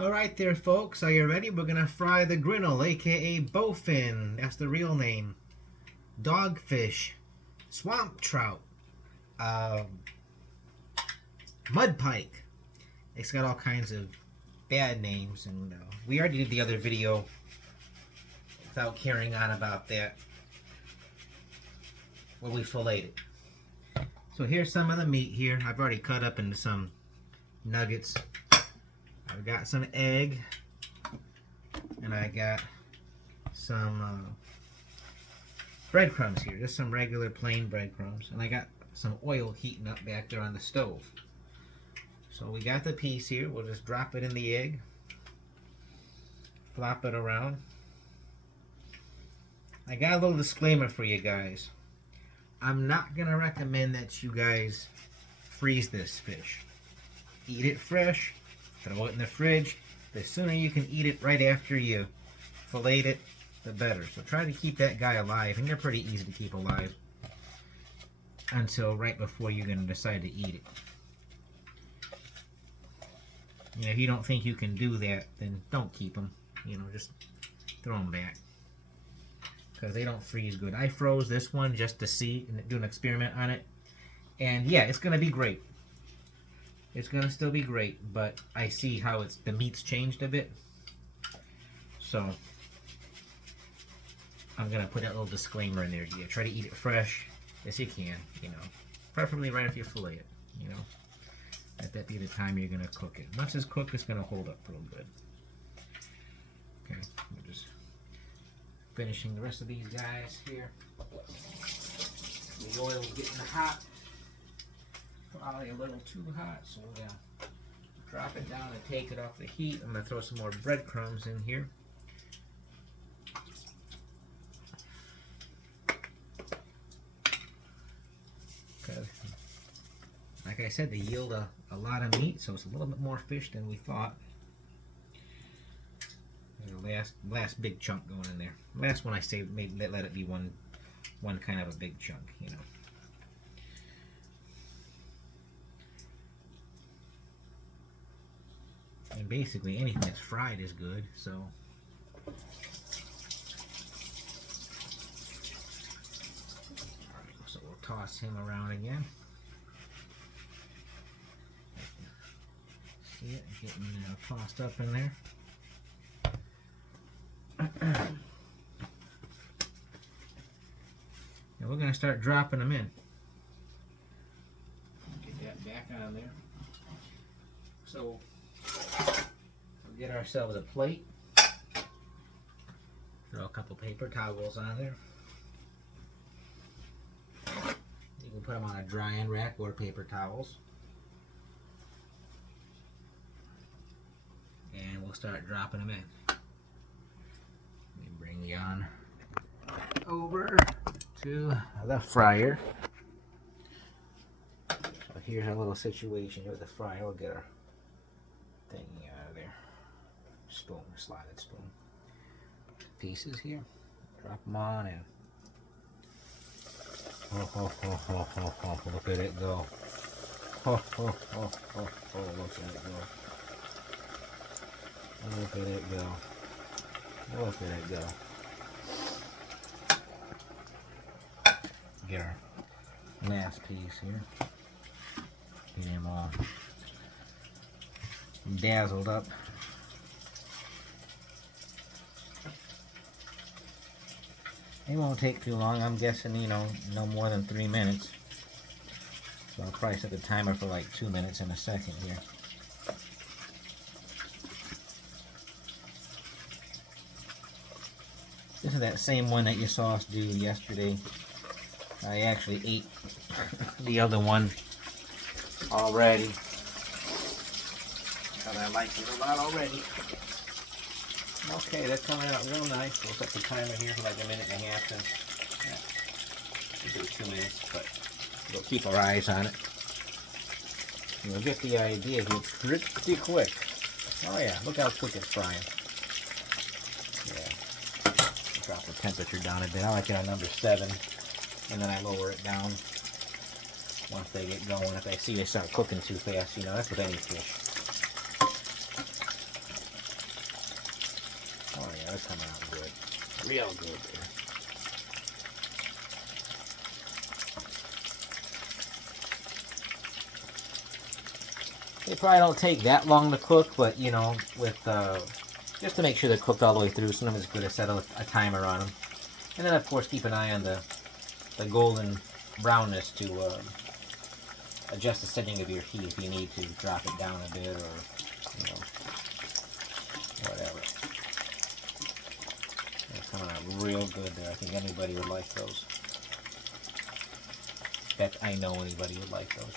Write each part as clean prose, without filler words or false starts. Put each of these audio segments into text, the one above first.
Alright there folks, are you ready? We're gonna fry the grinnel, aka bowfin, that's the real name. Dogfish, swamp trout, mud pike. It's got all kinds of bad names, and we already did the other video without carrying on about that when we filleted it. So here's some of the meat here. I've already cut up into some nuggets. I've got some egg, and I got some breadcrumbs here, just some regular plain breadcrumbs, and I got some oil heating up back there on the stove. So we got the piece here. We'll just drop it in the egg, flop it around. I got a little disclaimer for you guys. I'm not gonna recommend that you guys freeze this fish. Eat it fresh, throw it in the fridge. The sooner you can eat it right after you fillet it, the better. So try to keep that guy alive, and they're pretty easy to keep alive until right before you're gonna decide to eat it. You know, if you don't think you can do that, then don't keep them. You know, just throw them back, because they don't freeze good. I froze this one just to see and do an experiment on it, and yeah, it's gonna be great. It's gonna still be great, but I see how the meat's changed a bit, so I'm gonna put that little disclaimer in there. Yeah, try to eat it fresh as you can. You know, preferably right after you fillet it. You know, let that be the time you're gonna cook it. Once it's cooked, it's gonna hold up real good. Okay, we're just finishing the rest of these guys here. The oil's getting hot. Probably a little too hot, so we're gonna drop it down and take it off the heat. I'm gonna throw some more breadcrumbs in here. Because, like I said, they yield a lot of meat, so it's a little bit more fish than we thought. The last big chunk going in there. Last one I saved, maybe let it be one kind of a big chunk, you know. And basically anything that's fried is good, so alright, so we'll toss him around again. See it getting tossed up in there. And we're going to start dropping them in. Get that back on there. So we'll get ourselves a plate. Throw a couple paper towels on there. You can put them on a drying rack or paper towels. And we'll start dropping them in. Let me bring you on over to the fryer. So here's our little situation here with the fryer. We'll get our thingy out of there. Spoon, slotted spoon. Pieces here. Drop them on in. Oh, look at it go. Look at it go. Look at it go. Look at it go. Get our last piece here. Get him all dazzled up. It won't take too long. I'm guessing, you know, no more than 3 minutes. So I'll probably set the timer for like 2 minutes and a second here. This is that same one that you saw us do yesterday. I actually ate the other one already, because I like it a lot already. Okay, that's coming out real nice. We'll set the timer here for like 1.5 minutes. We'll do 2 minutes, but we'll keep our eyes on it. You'll get the idea. It's pretty quick. Oh yeah, look how quick it's frying. Yeah. Drop the temperature down a bit. I like it on number 7, and then I lower it down once they get going. If I see they start cooking too fast, you know, that's with any fish. they're coming out good. Real good there. They probably don't take that long to cook, but you know, with just to make sure they're cooked all the way through, sometimes it's good to set a timer on them. And then, of course, keep an eye on the golden brownness to adjust the setting of your heat if you need to drop it down a bit or, you know, whatever. They're coming out real good there. I think anybody would like those. In fact, I know anybody would like those.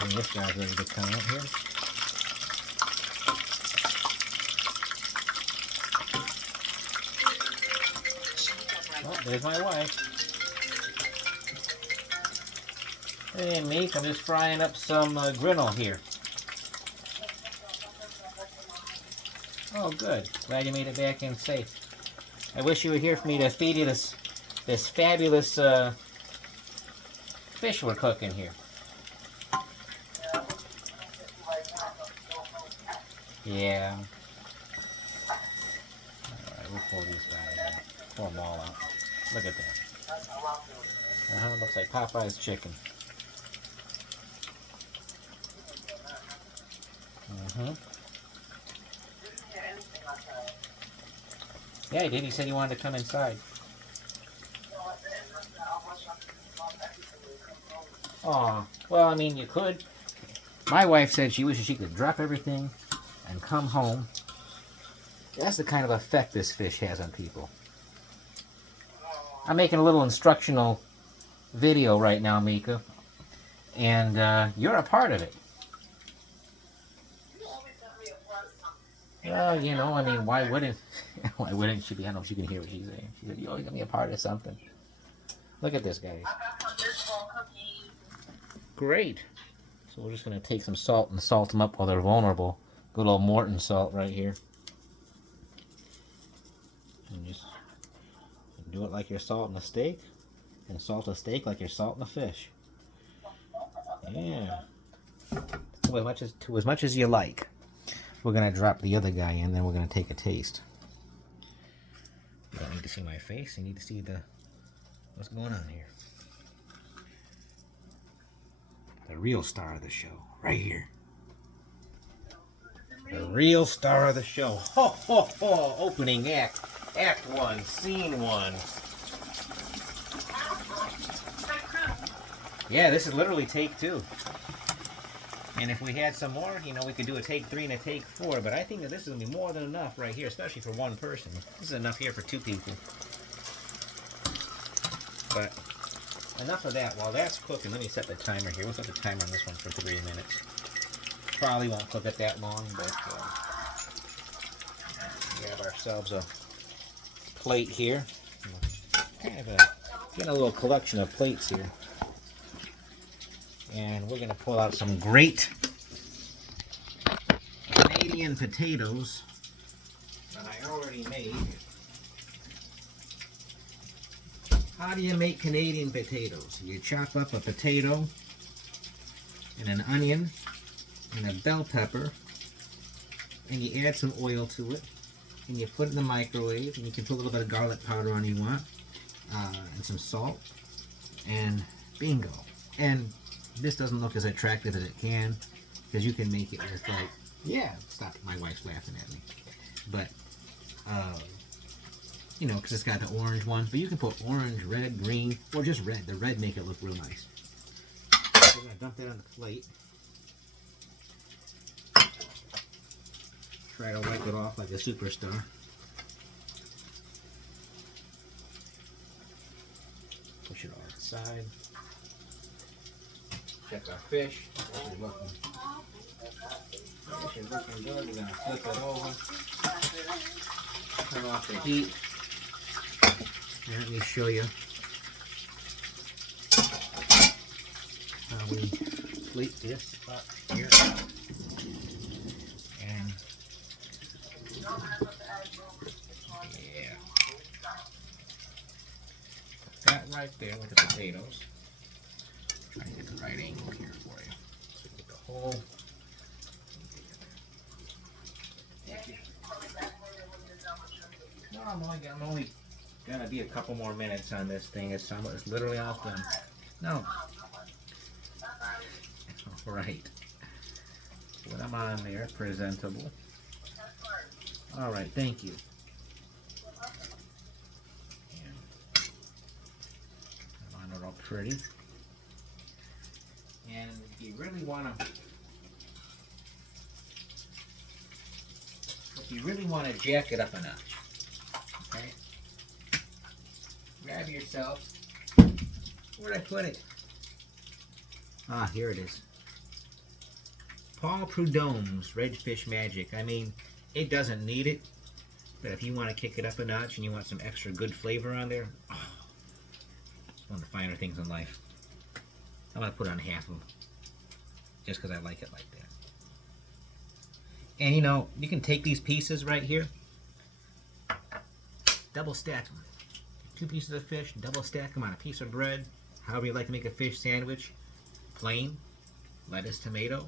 And this guy's ready to come out here. Oh, there's my wife. Hey, Meek, I'm just frying up some grinnel here. Oh, good. Glad you made it back in safe. I wish you were here for me to feed you this fabulous fish we're cooking here. Yeah. Alright, we'll pull these guys out. Pull them all out. Look at that. Looks like Popeye's chicken. Yeah, he did. He said he wanted to come inside. Aw, well, I mean, you could. My wife said she wishes she could drop everything and come home. That's the kind of effect this fish has on people. I'm making a little instructional video right now, Mika, and you're a part of it. Well, you know, I mean, why wouldn't she be? I don't know if she can hear what she's saying. She said, "You always got to be a part of something." Look at this, guys. Great. So we're just going to take some salt and salt them up while they're vulnerable. Good old Morton salt right here. And just do it like you're salting a steak. And salt a steak like you're salting a fish. Yeah. To as much as you like. We're going to drop the other guy in, then we're going to take a taste. You don't need to see my face. You need to see what's going on here. The real star of the show, right here. The real star of the show. Ho, ho, ho. Opening act. Act 1, scene 1. Yeah, this is literally take 2. And if we had some more, you know, we could do a take 3 and a take 4. But I think that this is going to be more than enough right here, especially for one person. This is enough here for 2 people. But enough of that. While that's cooking, let me set the timer here. We'll set the timer on this one for 3 minutes. Probably won't cook it that long, but we have ourselves a plate here. Kind of getting a little collection of plates here. And we're going to pull out some great Canadian potatoes that I already made. How do you make Canadian potatoes? You chop up a potato and an onion and a bell pepper, and you add some oil to it, and you put it in the microwave, and you can put a little bit of garlic powder on if you want, and some salt, and bingo. And this doesn't look as attractive as it can, because you can make it with, like, yeah, stop, my wife's laughing at me, but, you know, because it's got the orange one, but you can put orange, red, green, or just red. The red make it look real nice. So we're going to dump that on the plate. Try to wipe it off like a superstar. Push it all aside. Check our fish. Fish is looking good. We're going to flip it over. Turn off the heat. And let me show you how we deflate this up here. And yeah. Put that right there with the potatoes. Try to get the right angle here for you. So you get the whole. No, I'm only gonna be a couple more minutes on this thing. It's literally all done. No. All right. Put them on there, presentable. All right, thank you. And on it all pretty. And if you really want to jack it up a notch, okay? Grab yourself. Where'd I put it? Ah, here it is. Paul Prudhomme's Redfish Magic. I mean, it doesn't need it, but if you want to kick it up a notch and you want some extra good flavor on there, oh, it's one of the finer things in life. I'm going to put on half of them, just because I like it like that. And you know, you can take these pieces right here, double stack them. 2 pieces of fish, double stack them on a piece of bread, however you like to make a fish sandwich. Plain, lettuce, tomato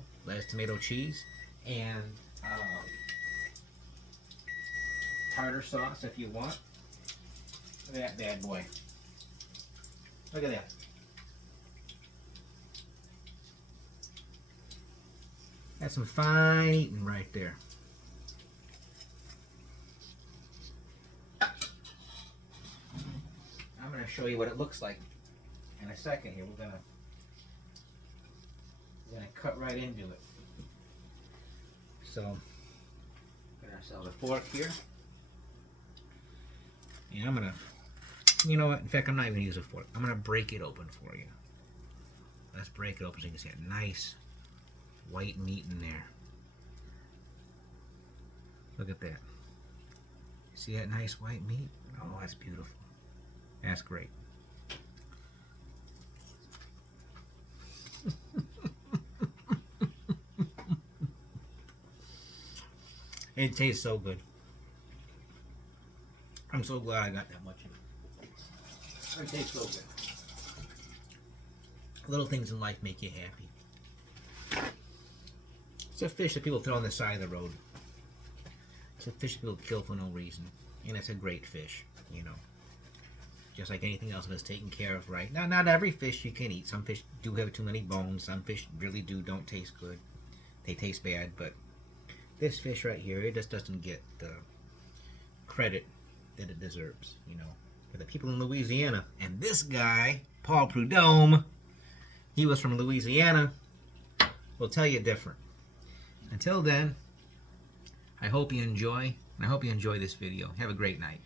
cheese, and tartar sauce if you want. Look at that bad boy. Look at that. That's some fine eating right there. I'm going to show you what it looks like in a second here. We're gonna cut right into it. So, get ourselves a fork here. And I'm going to, you know what, in fact, I'm not even going to use a fork. I'm going to break it open for you. Let's break it open so you can see a nice white meat in there. Look at that. See that nice white meat? Oh, that's beautiful. That's great. It tastes so good. I'm so glad I got that much in it. It tastes so good. Little things in life make you happy. It's a fish that people throw on the side of the road. It's a fish that people kill for no reason. And it's a great fish, you know. Just like anything else that's taken care of right. Now, not every fish you can eat. Some fish do have too many bones. Some fish really don't taste good. They taste bad, but this fish right here, it just doesn't get the credit that it deserves, you know. For the people in Louisiana. And this guy, Paul Prudhomme, he was from Louisiana, will tell you different. Until then, I hope you enjoy this video. Have a great night.